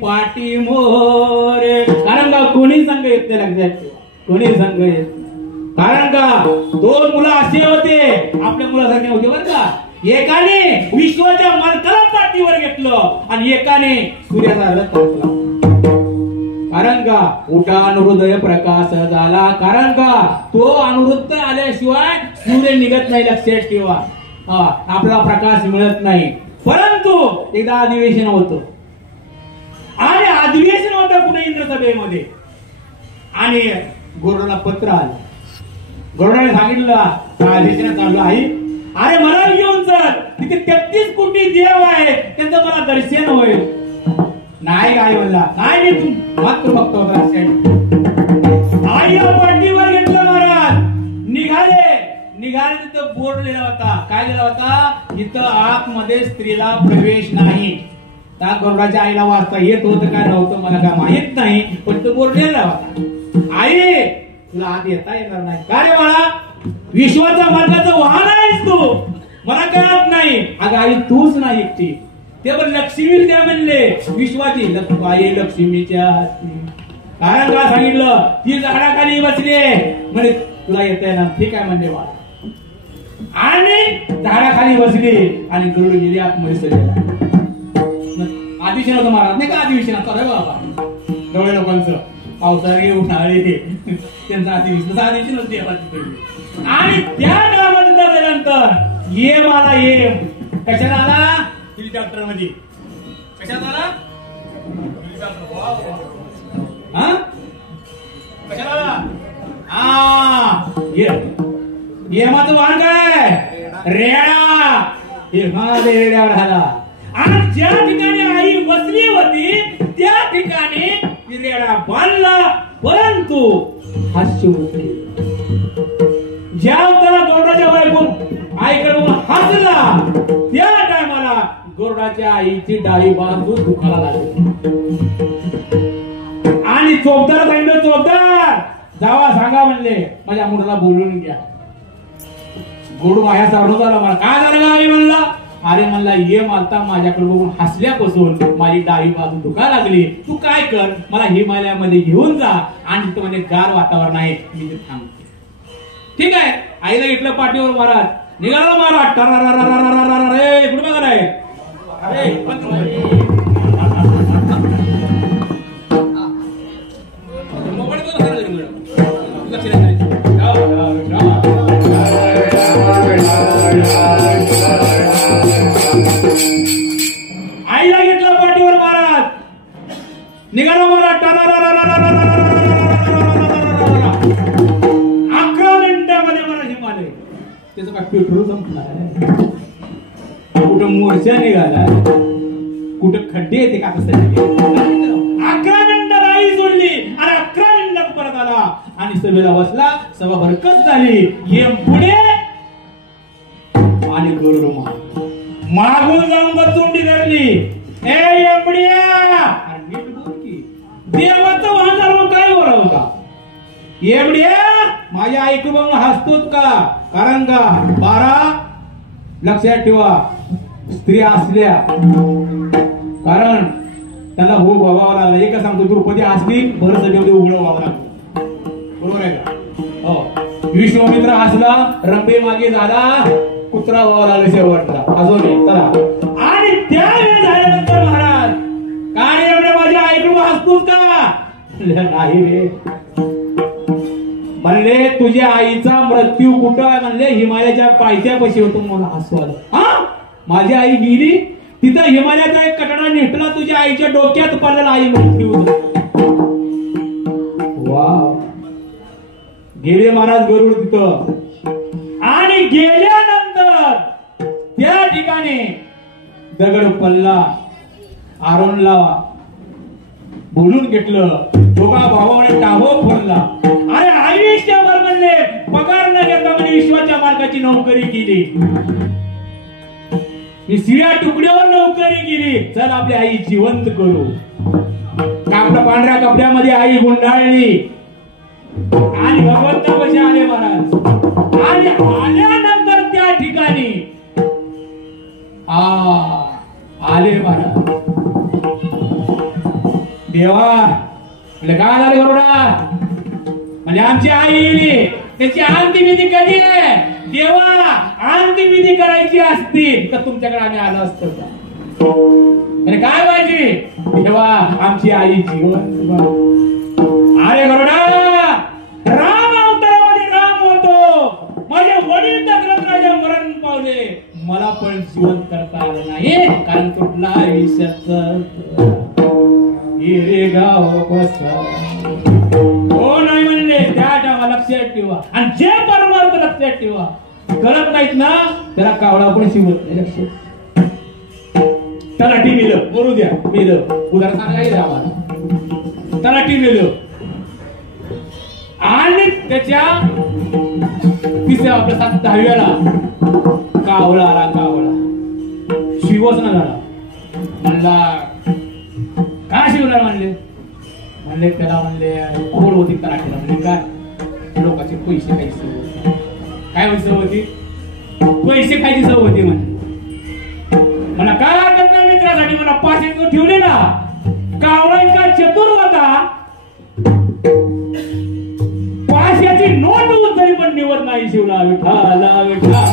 पाठी मोरे कारण का कोणी संघ येत नाही लक्षात कोणी संघ येत कारण का दोन मुलं असे होते आपल्या मुलासारखे होते बरं का एकाने विश्वाच्या मालकाला पाठीवर घेतलं आणि एकाने सूर्याचा रथ टाकला कारण का उठा हृदय प्रकाश झाला कारण का तो अनुवृत्त आल्याशिवाय सूर्य निघत नाही लक्षात ठेवा आपला प्रकाश मिळत नाही परंतु एकदा अधिवेशन होतं आणि अधिवेशन होतं पुणे इंद्रसभेमध्ये आणि गरुडाला पत्र आलं गरुडाने सांगितलं अधिवेशनात चाललं आहे अरे मला घेऊन चल तिथे 33 कोटी देव आहे त्यांचं मला दर्शन होईल नाही काय म्हणला नाही मी तू मात्र बघतो आई पाठीवर घेतलं महाराज निघाले तिथं बोर्ड लिहिला होता काय लिहिला होता इथं आतमध्ये स्त्रीला प्रवेश नाही त्या गरुडाच्या आईला वाचता येत होतं काय नव्हतं मला काय माहित नाही पण तो बोर्ड लिहिला होता आई तुला आत येता येणार नाही काय रे बाळा विश्वाचा मार्गाचं वाहन आहेस तू मला कळत नाही अगं आई तूच नाही एकटी ते पण लक्ष्मी त्या म्हणले विश्वाची आई लक्ष्मीच्या कारण काय सांगितलं ती झाडाखाली बसली म्हणजे तुला येता येणार ठीक आहे म्हणजे बाळा आणि झाडाखाली बसली आणि गरुड गेली आतमध्ये सगळ्याला अधिवेशन होतं महाराज नाही का अधिवेशनात अरे बाबा डोळे लोकांचं पावसाळी उन्हाळी त्यांचं अधिवेशन होते आणि त्या काळामध्ये नंतर ये मला ये कशात आला हेलिकॉप्टर मध्ये कशात आला कशात आला येमाचं वाहन काय रेडा रेड्यावर आला आणि ज्या ठिकाणी आई बसली होती त्या ठिकाणी रेडा बांधला परंतु हास्य ज्या त्याला गरुडाच्या बायकोन आईकडून हसला त्या टायमाला गरुडाच्या आईची डाळी बाजू दुखायला लागली आणि चोपदार सांगितलं चोपदार जावा सांगा म्हणले माझ्या मुलाला बोलून घ्या गोड वाया चालू झाला मला काय झालं आई म्हणला अरे म्हणला ये मारता माझ्याकडे बघून हसल्यापासून माझी डाळी बाजू दुखा लागली तू काय कर मला हिमालयामध्ये घेऊन जा आणि तिथं म्हणजे गार वातावरण आहे मी ते थांबते ठीक आहे आईला घेतलं पाठीवर महाराज निघाला महाराज रे कुठे बघा रे आईला घेतलं पाठीवर महाराज निघाला महाराज 11 मिनिटांमध्ये महाराज हिमालय त्याचं काय पेट्रोल संपणार कुठं मोर्चा निघाला कुठं खड्डे येते का कसं 11 मिनिटं तुझ्याला बसला सभा भरकत झाली येम पुढे आणि गरुड मागून जाऊन बचुंडी धरली ए एवढ्या देवाचं वाहन मग काय बोलावं का एवढ्या माझ्या ऐकू बघून हसतोच का कारण का 12 लक्षात ठेवा स्त्री असल्या कारण त्यांना भोग व्हावा लागला एक सांगतो द्रौपदी असली बरं सगळे उघड व्हावं लागतं बरोबर आहे का हो विश्वामित्र हसला रंबे मागे झाला कुत्रा व्हावा लागला शेवटला अजून चला आणि त्यावेळेस झाल्यानंतर महाराज काय एवढे माझ्या ऐकून हसतोस का नाही रे म्हणले तुझ्या आईचा मृत्यू कुठं आहे म्हणले हिमालयाच्या पायथ्यापाशी होतो मला हसू आलं हा माझी आई गेली तिथं हिमालयाचा एक कटडा निघला तुझ्या आईच्या डोक्यात पडलेला आई मृत्यू वाव गेले महाराज गरुड तिथं आणि गेल्यानंतर त्या ठिकाणी दगड पडला आरोनला बोलून घेतलं दोघा भावाने टाबो फोडला अरे आयुष्यभर म्हणले पगार न घेता म्हणजे विश्वाच्या मार्गाची नोकरी केली शिळ्या तुकड्यावर नोकरी केली चल आपली आई जिवंत करू कापड पांढऱ्या कपड्यामध्ये आई गुंडाळली आणि भगवंत कसे आले महाराज आणि आल्यानंतर त्या ठिकाणी आले महाराज देवा काय झाले गरुडा म्हणजे आमची आई येईल त्याची अंत्यविधी कधी आहे देवा अंत्यविधी करायची असती तर तुमच्याकडे आम्ही आलो असतो आणि काय पाहिजे देवा आमची आई जीवन अरे गरुडा राम अवतारामध्ये राम होतो माझे वडील दशरथ राजा मरण पावले मला पण जीवन करता आलं नाही कारण कुठला आयुष्याचं गाव हो नाही म्हणले त्या टायमा लक्षात ठेवा आणि जे परमार्थ लक्षात ठेवा करत नाहीत ना त्याला कावळा पण शिवत नाही लक्षात तलाठी मिलं मरू द्या मिलं उदाहरण सांगायचं आम्हाला तलाठी मिलं आणि त्याच्या तिसऱ्या आपल्या 10व्याला कावळा आला कावळा शिवच ना झाला म्हणला काय शिवणार म्हणले त्याला म्हणले खोड होती तलाठीला म्हणजे काय लोकांचे पैसे खायची सवय काय होती सवय होती पैसे खायची सवय होती मला काय हरकत नाही मित्रासाठी मला 500 ठेवले ना कावळा इतका चतुर होता 500ची नोट तरी पण निवड नाही शिवला विठ्ठला विठ्ठला